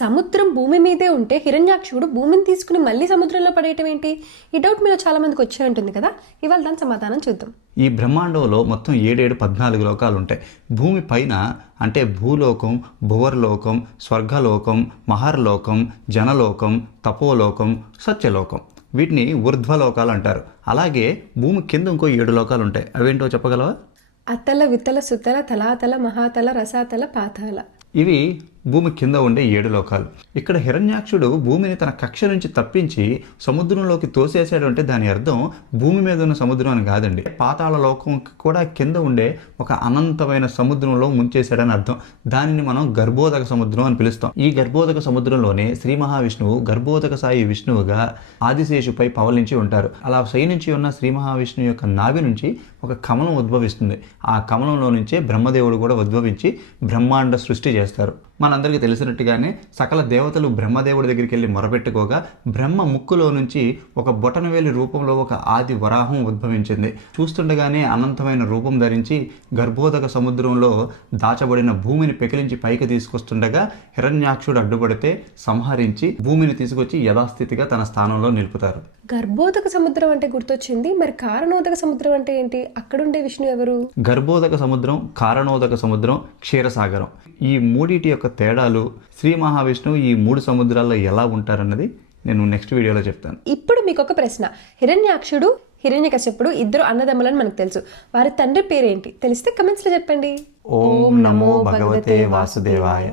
సముద్రం భూమి మీదే ఉంటే హిరణ్యాక్షుడు భూమిని తీసుకుని మళ్ళీ సముద్రంలో పడేయటం ఏంటి? ఈ డౌట్ మీలో చాలా మందికి వచ్చే ఉంటుంది కదా. ఇవాళ దాని సమాధానం చూద్దాం. ఈ బ్రహ్మాండంలో మొత్తం 14 లోకాలు ఉంటాయి. భూమి పైన అంటే భూలోకం, భువర్లోకం, స్వర్గలోకం, మహర్లోకం, జనలోకం, తపోలోకం, సత్యలోకం, వీటిని ఊర్ధ్వలోకాలు అంటారు. అలాగే భూమి కింద ఇంకో 7 లోకాలు ఉంటాయి. అవేంటో చెప్పగలవా? అతల, వితల, సుతల, తలాతల, మహాతల, రసాతల, పాతాల. ఇవి భూమి కింద ఉండే 7 లోకాలు. ఇక్కడ హిరణ్యాక్షుడు భూమిని తన కక్ష నుంచి తప్పించి సముద్రంలోకి తోసేసాడు అంటే దాని అర్థం భూమి మీద ఉన్న సముద్రం అని కాదండి. పాతాళ లోకం కూడా కింద ఉండే ఒక అనంతమైన సముద్రంలో ముంచేశాడని అర్థం. దానిని మనం గర్భోదక సముద్రం అని పిలుస్తాం. ఈ గర్భోదక సముద్రంలోనే శ్రీ మహావిష్ణువు గర్భోదక సాయి విష్ణువుగా ఆదిశేషుపై పవలించి ఉంటారు. అలా శయనించి ఉన్న శ్రీ మహావిష్ణువు యొక్క నాభి నుంచి ఒక కమలం ఉద్భవిస్తుంది. ఆ కమలంలో నుంచే బ్రహ్మదేవుడు కూడా ఉద్భవించి బ్రహ్మాండ సృష్టి చేస్తారు. మనందరికీ తెలిసినట్టుగానే సకల దేవతలు బ్రహ్మదేవుడి దగ్గరికి వెళ్ళి మొరపెట్టుకోగా బ్రహ్మ ముక్కులో నుంచి ఒక బొటనవేలి రూపంలో ఒక ఆది వరాహం ఉద్భవించింది. చూస్తుండగానే అనంతమైన రూపం ధరించి గర్భోదక సముద్రంలో దాచబడిన భూమిని పెకిలించి పైకి తీసుకొస్తుండగా హిరణ్యాక్షుడు అడ్డుపడితే సంహరించి భూమిని తీసుకొచ్చి యథాస్థితిగా తన స్థానంలో నిలుపుతారు. గర్భోదక సముద్రం అంటే గుర్తొచ్చింది. మరి కారణోదక సముద్రం అంటే ఏంటి? అక్కడుండే విష్ణు ఎవరు? గర్భోదక సముద్రం, కారణోదక సముద్రం, క్షీరసాగరం, ఈ మూడిటి యొక్క తేడాలు, శ్రీ మహావిష్ణువు ఈ 3 సముద్రాల్లో ఎలా ఉంటారన్నది నేను నెక్స్ట్ వీడియోలో చెప్తాను. ఇప్పుడు మీకు ఒక ప్రశ్న. హిరణ్యాక్షుడు, హిరణ్యకశ్యపుడు ఇద్దరు అన్నదమ్ములని మనకు తెలుసు. వారి తండ్రి పేరేంటి? తెలిస్తే కమెంట్స్లో చెప్పండి. ఓం నమో భగవతే వాసుదేవాయ.